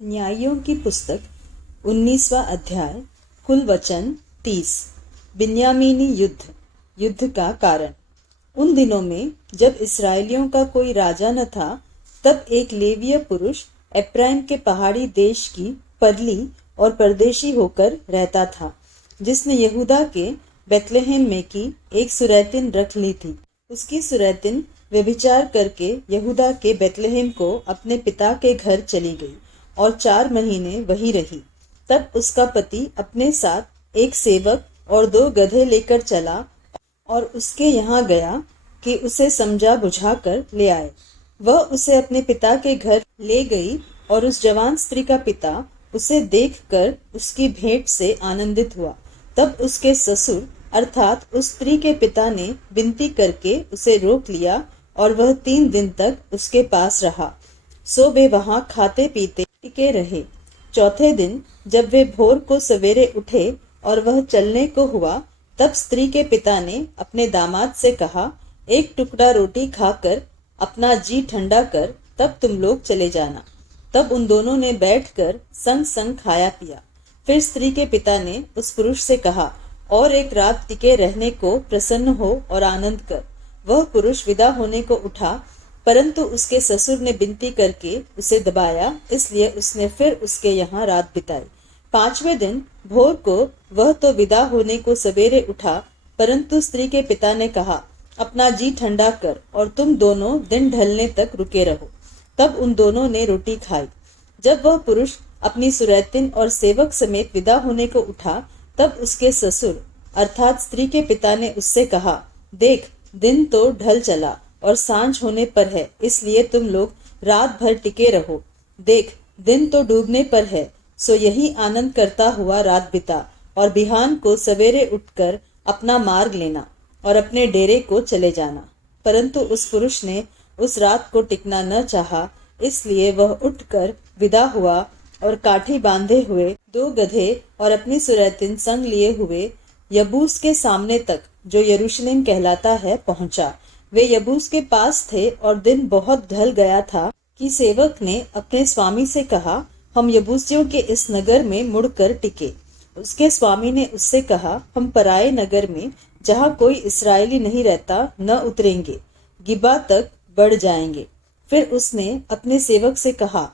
न्यायों की पुस्तक 19वां अध्याय। कुल वचन 30। बिन्यामीनी युद्ध का कारण। उन दिनों में जब इस्राएलियों का कोई राजा न था, तब एक लेवीय पुरुष एप्रैम के पहाड़ी देश की परली और परदेशी होकर रहता था, जिसने यहूदा के बेतलेहम में की एक सुरैतिन रख ली थी। उसकी सुरैतिन व्यभिचार करके यहूदा के बेतलेहम को अपने पिता के घर चली गई और 4 महीने वहीं रही। तब उसका पति अपने साथ एक सेवक और 2 गधे लेकर चला और उसके यहाँ गया कि उसे समझा बुझा कर ले आए। वह उसे अपने पिता के घर ले गई और उस जवान स्त्री का पिता उसे देखकर उसकी भेंट से आनंदित हुआ। तब उसके ससुर अर्थात उस स्त्री के पिता ने विनती करके उसे रोक लिया और वह 3 दिन तक उसके पास रहा। सो वे वहां खाते पीते टिके रहे। चौथे दिन जब वे भोर को सवेरे उठे और वह चलने को हुआ, तब स्त्री के पिता ने अपने दामाद से कहा, एक टुकड़ा रोटी खाकर अपना जी ठंडा कर, तब तुम लोग चले जाना। तब उन दोनों ने बैठकर संग संग खाया पिया। फिर स्त्री के पिता ने उस पुरुष से कहा, और एक रात टिके रहने को प्रसन्न हो और आनंद कर। वह पुरुष विदा होने को उठा, परंतु उसके ससुर ने विनती करके उसे दबाया, इसलिए उसने फिर उसके यहाँ रात बिताई। 5वें दिन भोर को वह तो विदा होने को सवेरे उठा, परंतु स्त्री के पिता ने कहा, अपना जी ठंडा कर और तुम दोनों दिन ढलने तक रुके रहो। तब उन दोनों ने रोटी खाई। जब वह पुरुष अपनी सुरैतिन और सेवक समेत विदा होने को उठा, तब उसके ससुर अर्थात स्त्री के पिता ने उससे कहा, देख, दिन तो ढल चला और सांझ होने पर है, इसलिए तुम लोग रात भर टिके रहो। देख, दिन तो डूबने पर है, सो यही आनंद करता हुआ रात बिता और बिहान को सवेरे उठकर अपना मार्ग लेना और अपने डेरे को चले जाना। परंतु उस पुरुष ने उस रात को टिकना न चाहा, इसलिए वह उठकर विदा हुआ और काठी बांधे हुए 2 गधे और अपनी सुरैतिन संग लिए हुए यबूस के सामने तक, जो यरूशलेम कहलाता है, पहुंचा। वे यबूस के पास थे और दिन बहुत ढल गया था कि सेवक ने अपने स्वामी से कहा, हम यबूसियों के इस नगर में मुड़कर टिके। उसके स्वामी ने उससे कहा, हम पराये नगर में, जहाँ कोई इस्राएली नहीं रहता, न उतरेंगे, गिबा तक बढ़ जाएंगे। फिर उसने अपने सेवक से कहा,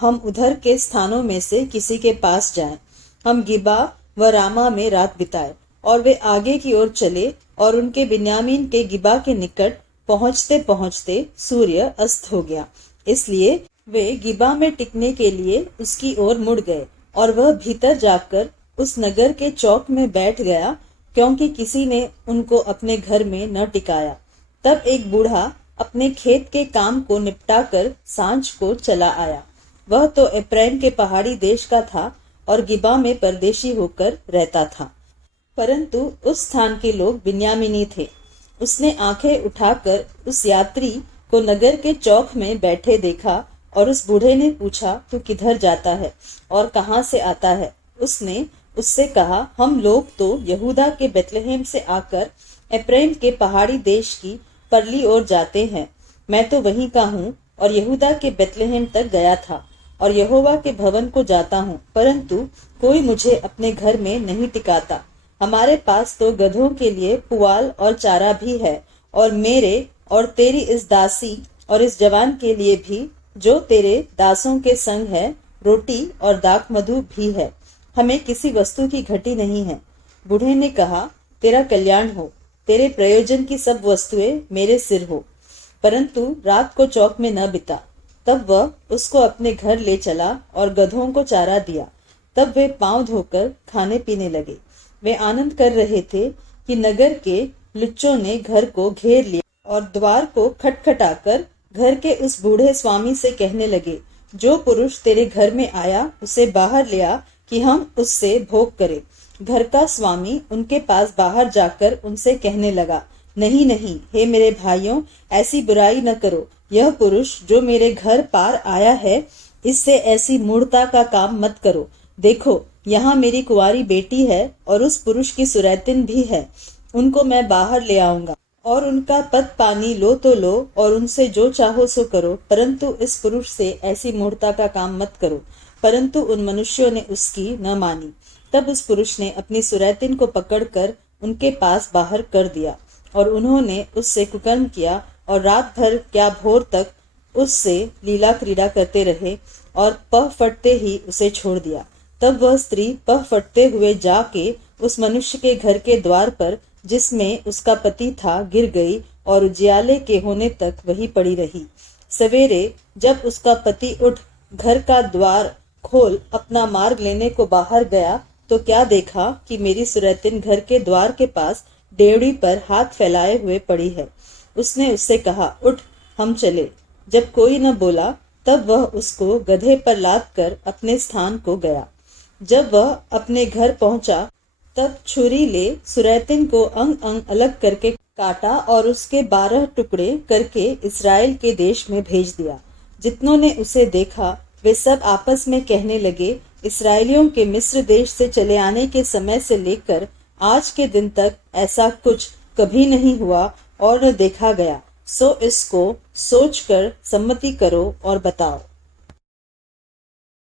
हम उधर के स्थानों में से किसी के पास जाएं। हम गिबा व रामा में रात बिताए। और वे आगे की ओर चले और उनके बिन्यामीन के गिबा के निकट पहुंचते पहुंचते सूर्य अस्त हो गया, इसलिए वे गिबा में टिकने के लिए उसकी ओर मुड़ गए और वह भीतर जाकर उस नगर के चौक में बैठ गया, क्योंकि किसी ने उनको अपने घर में न टिकाया। तब एक बूढ़ा अपने खेत के काम को निपटाकर सांझ को चला आया। वह तो एप्रैम के पहाड़ी देश का था और गिबा में परदेशी होकर रहता था, परंतु उस स्थान के लोग बिन्यामीनी थे। उसने आंखें उठाकर उस यात्री को नगर के चौक में बैठे देखा और उस बूढ़े ने पूछा, तू किधर जाता है और कहाँ से आता है? उसने उससे कहा, हम लोग तो यहूदा के बेतलेहम से आकर एप्रैम के पहाड़ी देश की परली ओर जाते हैं। मैं तो वहीं का हूँ और यहूदा के बेतलेहम तक गया था और यहोवा के भवन को जाता हूँ, परंतु कोई मुझे अपने घर में नहीं टिकाता। हमारे पास तो गधों के लिए पुआल और चारा भी है, और मेरे और तेरी इस दासी और इस जवान के लिए भी, जो तेरे दासों के संग है, रोटी और दाख मधु भी है। हमें किसी वस्तु की घटी नहीं है। बूढ़े ने कहा, तेरा कल्याण हो, तेरे प्रयोजन की सब वस्तुएं मेरे सिर हो। परंतु रात को चौक में न बिता। तब वह उसको अपने घर ले चला और गधों को चारा दिया। तब वे पांव धोकर खाने पीने लगे। वे आनंद कर रहे थे कि नगर के लुच्चों ने घर को घेर लिया और द्वार को खटखटाकर घर के उस बूढ़े स्वामी से कहने लगे, जो पुरुष तेरे घर में आया उसे बाहर ले आ कि हम उससे भोग करें। घर का स्वामी उनके पास बाहर जाकर उनसे कहने लगा, नहीं नहीं, हे मेरे भाइयों, ऐसी बुराई न करो। यह पुरुष जो मेरे घर पार आया है, इससे ऐसी मूढ़ता का काम मत करो। देखो, यहाँ मेरी कुंवारी बेटी है और उस पुरुष की सुरैतिन भी है। उनको मैं बाहर ले आऊंगा और उनका पद पानी लो तो लो और उनसे जो चाहो सो करो, परंतु इस पुरुष से ऐसी मूढ़ता का काम मत करो। परंतु उन मनुष्यों ने उसकी न मानी। तब उस पुरुष ने अपनी सुरैतिन को पकड़कर उनके पास बाहर कर दिया और उन्होंने उससे कुकर्म किया और रात भर क्या भोर तक उससे लीला क्रीड़ा करते रहे और पह फटते ही उसे छोड़ दिया। तब वह स्त्री पह फटते हुए जाके उस मनुष्य के घर के द्वार पर जिसमें उसका पति था गिर गई और उजियाले के होने तक वही पड़ी रही। सवेरे जब उसका पति उठ घर का द्वार खोल अपना मार्ग लेने को बाहर गया तो क्या देखा कि मेरी सुरैतिन घर के द्वार के पास डेवढ़ी पर हाथ फैलाए हुए पड़ी है। उसने उससे कहा, उठ, हम चले। जब कोई न बोला तब वह उसको गधे पर लाद कर अपने स्थान को गया। जब वह अपने घर पहुंचा तब छुरी ले सुरैतिन को अंग अंग अलग करके काटा और उसके 12 टुकड़े करके इस्राएल के देश में भेज दिया। जितनों ने उसे देखा वे सब आपस में कहने लगे, इस्राएलियों के मिस्र देश से चले आने के समय से लेकर आज के दिन तक ऐसा कुछ कभी नहीं हुआ और न देखा गया। सो इसको सोचकर सम्मति करो और बताओ।